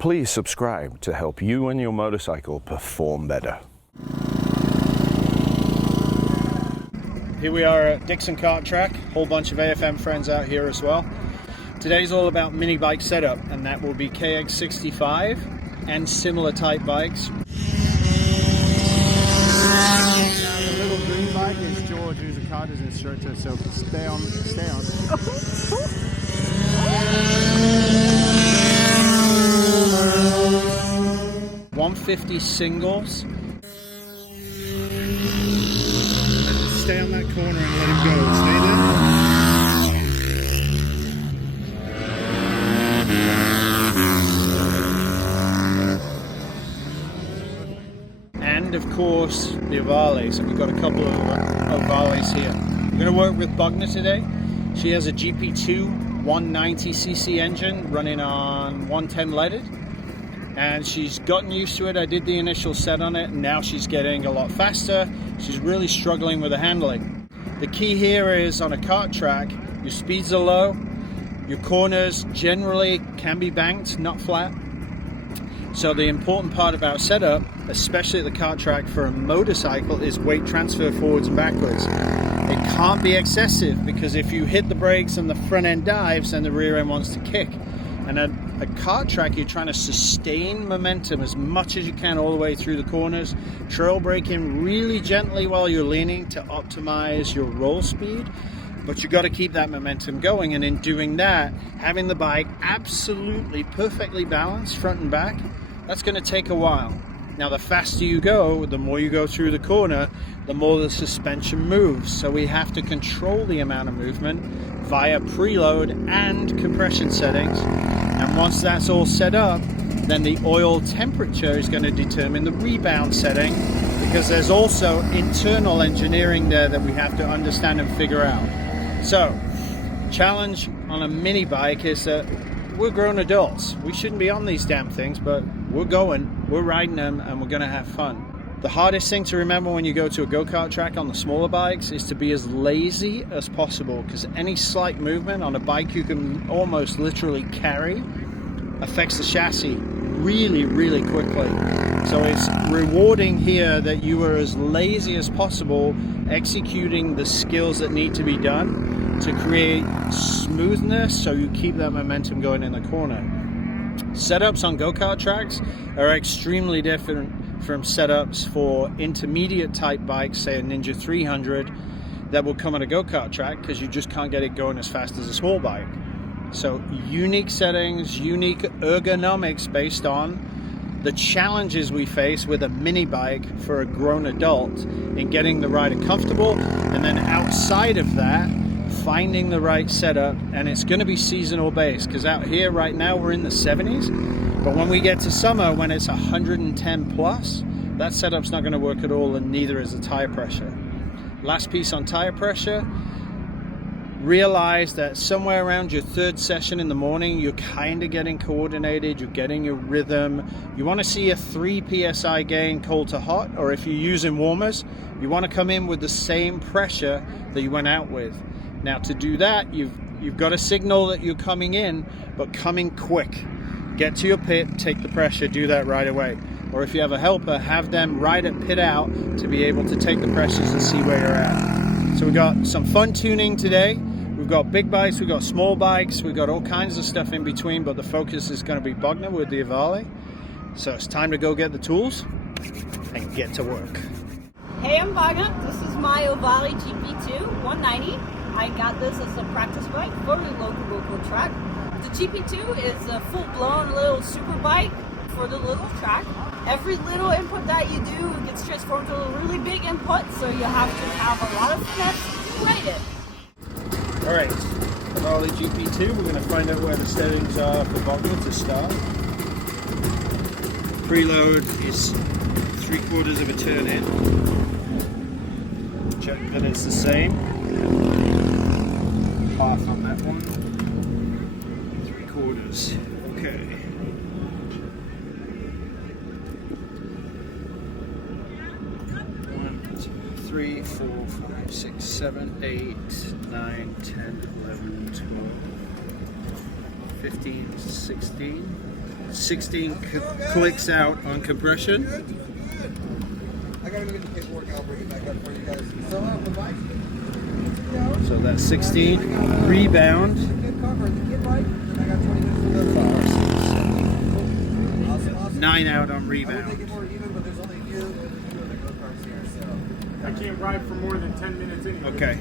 Please subscribe to help you and your motorcycle perform better. Here we are at Dixon Kart Track, whole bunch of AFM friends out here as well. Today's all about mini bike setup, and that will be KX65 and similar type bikes. Now the little green bike is George, who's a karters instructor, so stay on. 150 singles. Stay on that corner and let him go. Stay there. And of course, the Ohvale. So we've got a couple of Ohvales here. We're going to work with Bugner today. She has a GP-2 190cc engine running on 110 leaded. And she's gotten used to it. I did the initial set on it, and now she's getting a lot faster. She's really struggling with the handling. The key here is on a kart track, your speeds are low, your corners generally can be banked, not flat. So the important part about setup, especially at the kart track for a motorcycle, is weight transfer forwards and backwards. It can't be excessive, because if you hit the brakes and the front end dives, then the rear end wants to kick. And at a kart track, you're trying to sustain momentum as much as you can all the way through the corners. Trail braking really gently while you're leaning to optimize your roll speed. But you've got to keep that momentum going. And in doing that, having the bike absolutely perfectly balanced front and back, that's going to take a while. Now, the faster you go, the more you go through the corner, the more the suspension moves. So we have to control the amount of movement via preload and compression settings. And once that's all set up, then the oil temperature is going to determine the rebound setting, because there's also internal engineering there that we have to understand and figure out. So, challenge on a mini bike is that we're grown adults. We shouldn't be on these damn things, but we're going, we're riding them, and we're going to have fun. The hardest thing to remember when you go to a go-kart track on the smaller bikes is to be as lazy as possible, because any slight movement on a bike you can almost literally carry affects the chassis really, really quickly. So it's rewarding here that you are as lazy as possible executing the skills that need to be done to create smoothness, so you keep that momentum going in the corner. Setups on go-kart tracks are extremely different from setups for intermediate type bikes, say a Ninja 300, that will come on a go-kart track, because you just can't get it going as fast as a small bike. So unique settings, unique ergonomics based on the challenges we face with a mini bike for a grown adult in getting the rider comfortable, and then outside of that, finding the right setup. And it's going to be seasonal based, because out here right now we're in the 70s, but when we get to summer, when it's 110 plus, that setup's not going to work at all, and neither is the tire pressure. Last piece on tire pressure, realize that somewhere around your third session in the morning, you're kind of getting coordinated, you're getting your rhythm. You want to see a 3 psi gain cold to hot, or if you're using warmers, you want to come in with the same pressure that you went out with. Now, to do that, you've got to signal that you're coming in, but coming quick. Get to your pit, take the pressure, do that right away. Or if you have a helper, have them ride at pit out to be able to take the pressures and see where you're at. So we've got some fun tuning today. We've got big bikes, we've got small bikes, we've got all kinds of stuff in between, but the focus is going to be Bugner with the Ohvale. So it's time to go get the tools and get to work. Hey, I'm Bugner. This is my Ohvale GP-2 190. I got this as a practice bike for the local go-kart track. The GP-2 is a full-blown little super bike for the little track. Every little input that you do gets transformed to a really big input, so you have to have a lot of finesse to ride it. Alright, Ohvale GP-2, we're going to find out where the settings are for Bugner to start. Preload is 3/4 of a turn in. Check that it's the same. Half on that one. 3/4. Okay. 1, 2, 3, 4, 5, 6, 7, 8, 9, 10, 11, 12, 15, 16. 16 clicks out on compression. I gotta go get the paperwork and I'll bring it back up for you guys. So the bike. So that's 16. Rebound. Good cover. The kid bike. And I got 20 minutes to go. 9 out on I would rebound. make it more even, but there's only you and there's 2 other go-karts here, so. I can't ride for more than 10 minutes anyway. Okay.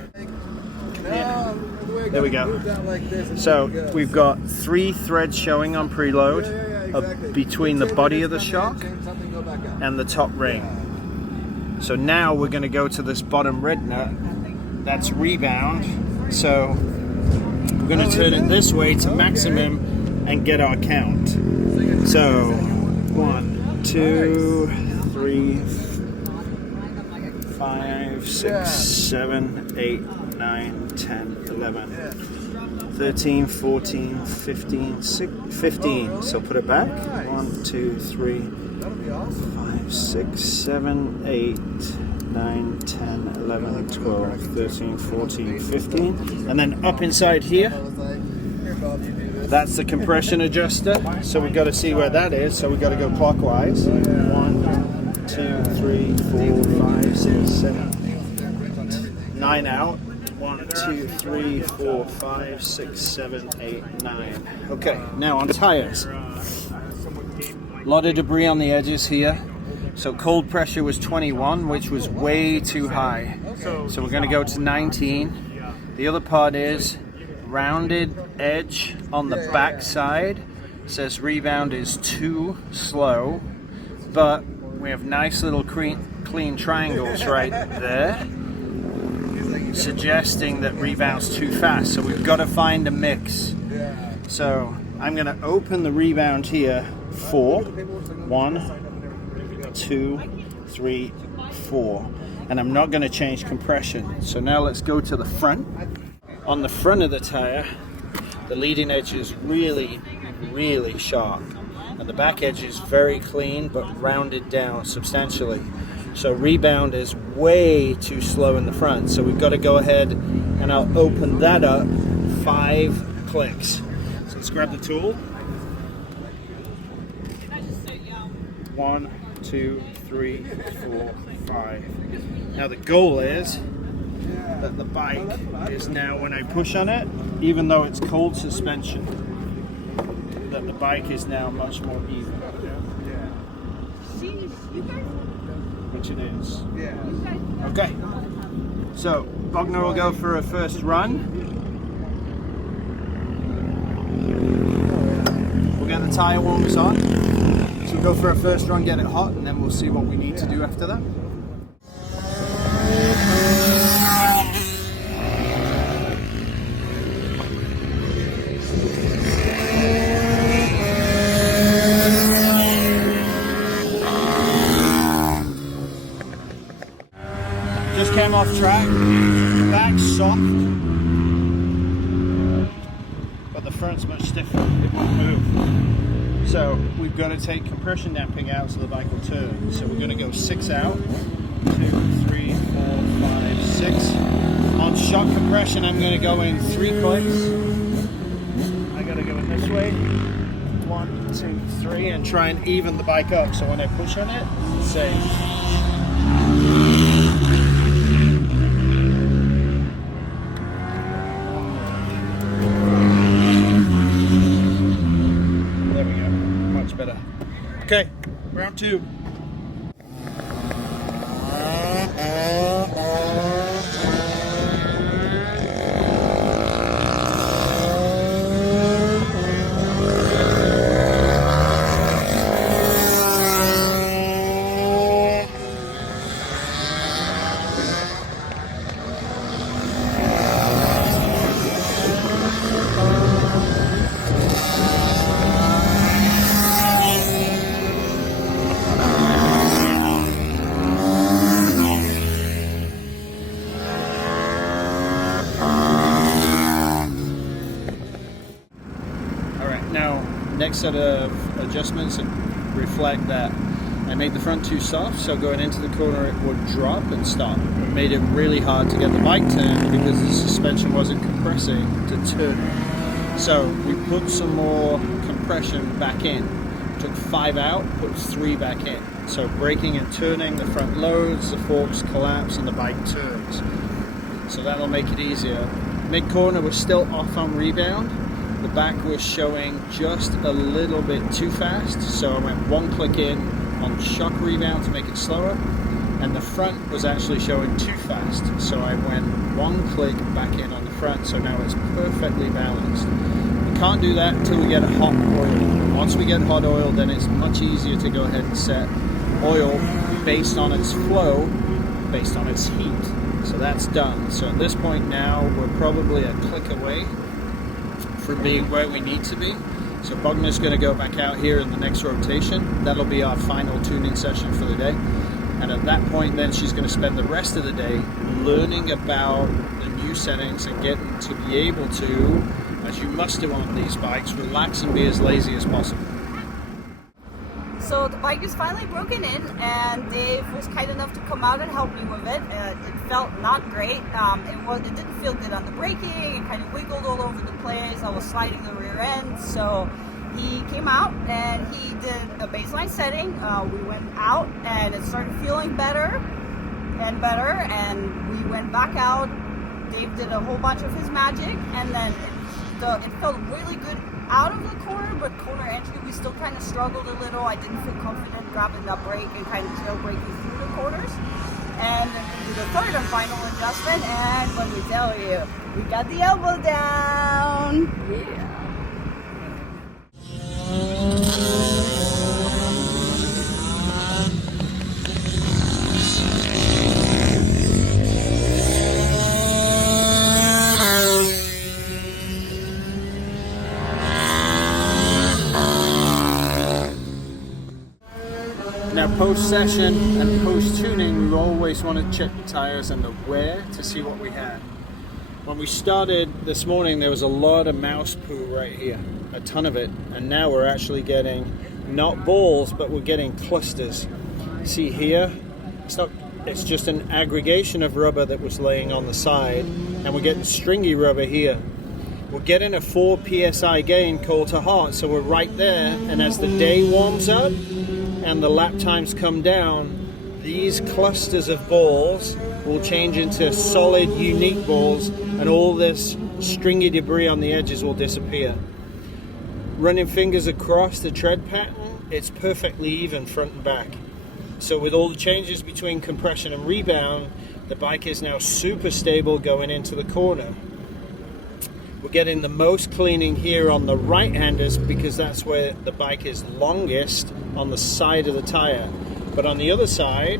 No, There we go. So we've got 3 threads showing on preload between the body of the shock and the top ring. So now we're going to go to this bottom red nut. That's rebound. So we're going to turn it this way to maximum and get our count. So 1, 2, 3, 5, 6, 7, 8, 9, 10, 11, 13, 14, 15, 15. So put it back. 1, 2, 3, 5, 6, 7, 8, 9, 10, 11, 12, 13, 14, 15. And then up inside here, that's the compression adjuster. So we've got to see where that is. So we've got to go clockwise. 1, 2, 3, 4, 5, 6, 7, 9 out. 1, 2, 3, 4, 5, 6, 7, 8, 9. Okay, now on tires. A lot of debris on the edges here. So cold pressure was 21, which was way too high. So we're going to go to 19. The other part is rounded edge on the back side. Says rebound is too slow, but we have nice little clean triangles right there, suggesting that rebound's too fast. So we've got to find a mix. So I'm going to open the rebound here. 4, 1, 2, 3, 4, and I'm not going to change compression. So now let's go to the front. On the front of the tire, the leading edge is really sharp, and the back edge is very clean but rounded down substantially. So rebound is way too slow in the front, so we've got to go ahead and I'll open that up 5 clicks. So let's grab the tool. 1, 2, 3, 4, 5. Now the goal is that the bike is now, when I push on it, even though it's cold suspension, that the bike is now much more even. Which it is. Okay. So Bogner will go for a first run. We'll get the tire warmers on. So we'll go for a first run, get it hot, and then we'll see what we need to do after that. Just came off track, back's soft, but the front's much stiffer, it won't move. So we've got to take compression damping out so the bike will turn. So we're going to go 6 out, 2, 3, 4, 5, 6. On shock compression, I'm going to go in 3 clicks. I got to go in this way, 1, 2, 3, and try and even the bike up. So when I push on it, say. Better. Okay, round 2. Next set of adjustments reflect that I made the front too soft, so going into the corner it would drop and stop. It made it really hard to get the bike turned because the suspension wasn't compressing to turn. So we put some more compression back in, 5 out, puts 3 back in. So braking and turning, the front loads, the forks collapse, and the bike turns. So that'll make it easier. Mid-corner was still off on rebound. The back was showing just a little bit too fast, so I went 1 click in on shock rebound to make it slower, and the front was actually showing too fast, so I went 1 click back in on the front, so now it's perfectly balanced. We can't do that until we get hot oil. Once we get hot oil, then it's much easier to go ahead and set oil based on its flow, based on its heat. So that's done. So at this point now, we're probably a click away from being where we need to be. So Bogner's going to go back out here in the next rotation. That'll be our final tuning session for the day. And at that point then she's going to spend the rest of the day learning about the new settings and getting to be able to, as you must do on these bikes, relax and be as lazy as possible. So the bike is finally broken in, and Dave was kind enough to come out and help me with it. It felt not great. It didn't feel good on the braking. It kind of wiggled all over the place. I was sliding the rear end. So he came out and he did a baseline setting. We went out and it started feeling better and better. And we went back out. Dave did a whole bunch of his magic, and then it felt really good out of the corner, but corner entry we still kind of struggled a little. I didn't feel confident grabbing that brake and kind of tail braking through the corners. And we did the third and final adjustment, and let me tell you, we got the elbow down. Yeah. Now post-session and post-tuning, we always want to check the tires and the wear to see what we had. When we started this morning, there was a lot of mouse poo right here, a ton of it, and now we're actually getting not balls, but we're getting clusters. See here, it's just an aggregation of rubber that was laying on the side, and we're getting stringy rubber here. We're getting a 4 psi gain cold to hot, so we're right there, and as the day warms up and the lap times come down, these clusters of balls will change into solid, unique balls, and all this stringy debris on the edges will disappear. Running fingers across the tread pattern, it's perfectly even front and back. So with all the changes between compression and rebound, the bike is now super stable going into the corner. We're getting the most cleaning here on the right-handers because that's where the bike is longest on the side of the tire. But on the other side,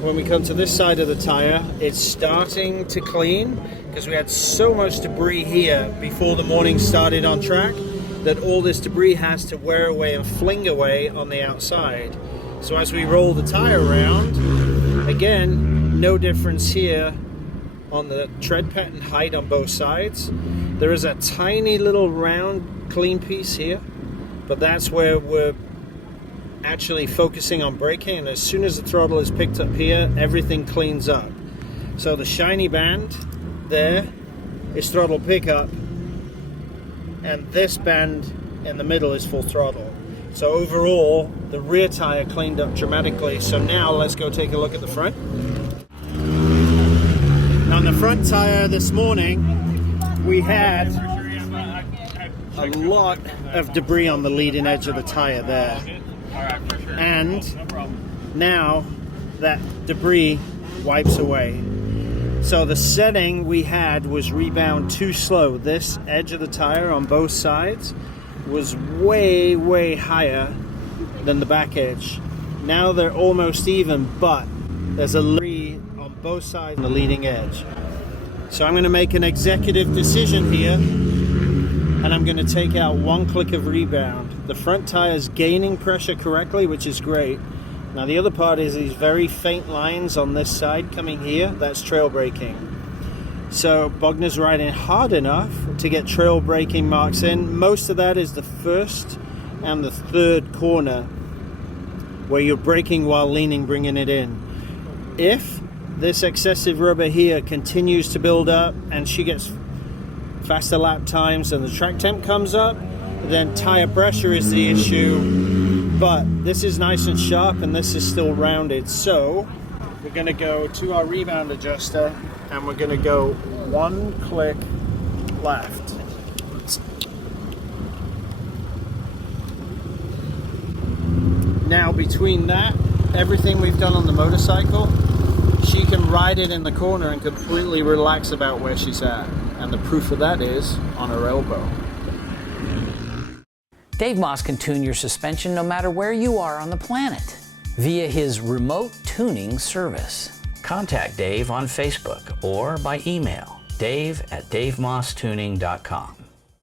when we come to this side of the tire, it's starting to clean because we had so much debris here before the morning started on track that all this debris has to wear away and fling away on the outside. So as we roll the tire around, again, no difference here on the tread pattern height on both sides. There is a tiny little round clean piece here, but that's where we're actually focusing on braking, and as soon as the throttle is picked up here, everything cleans up. So the shiny band there is throttle pickup, and this band in the middle is full throttle. So overall, the rear tire cleaned up dramatically. So now let's go take a look at the front. On the front tire this morning, we had a lot of debris on the leading edge of the tire there. And now that debris wipes away. So the setting we had was rebound too slow. This edge of the tire on both sides was way, way higher than the back edge. Now they're almost even, but there's a debris on both sides on the leading edge. So I'm going to make an executive decision here, and I'm going to take out 1 click of rebound. The front tire is gaining pressure correctly, which is great. Now the other part is these very faint lines on this side coming here, that's trail braking. So Bogner's riding hard enough to get trail braking marks in. Most of that is the first and the third corner where you're braking while leaning, bringing it in. If this excessive rubber here continues to build up and she gets faster lap times and the track temp comes up, then tire pressure is the issue, but this is nice and sharp and this is still rounded. So we're going to go to our rebound adjuster and we're going to go one click left. Now between that, everything we've done on the motorcycle, she can ride it in the corner and completely relax about where she's at. And the proof of that is on her elbow. Dave Moss can tune your suspension no matter where you are on the planet via his remote tuning service. Contact Dave on Facebook or by email, dave@davemosstuning.com.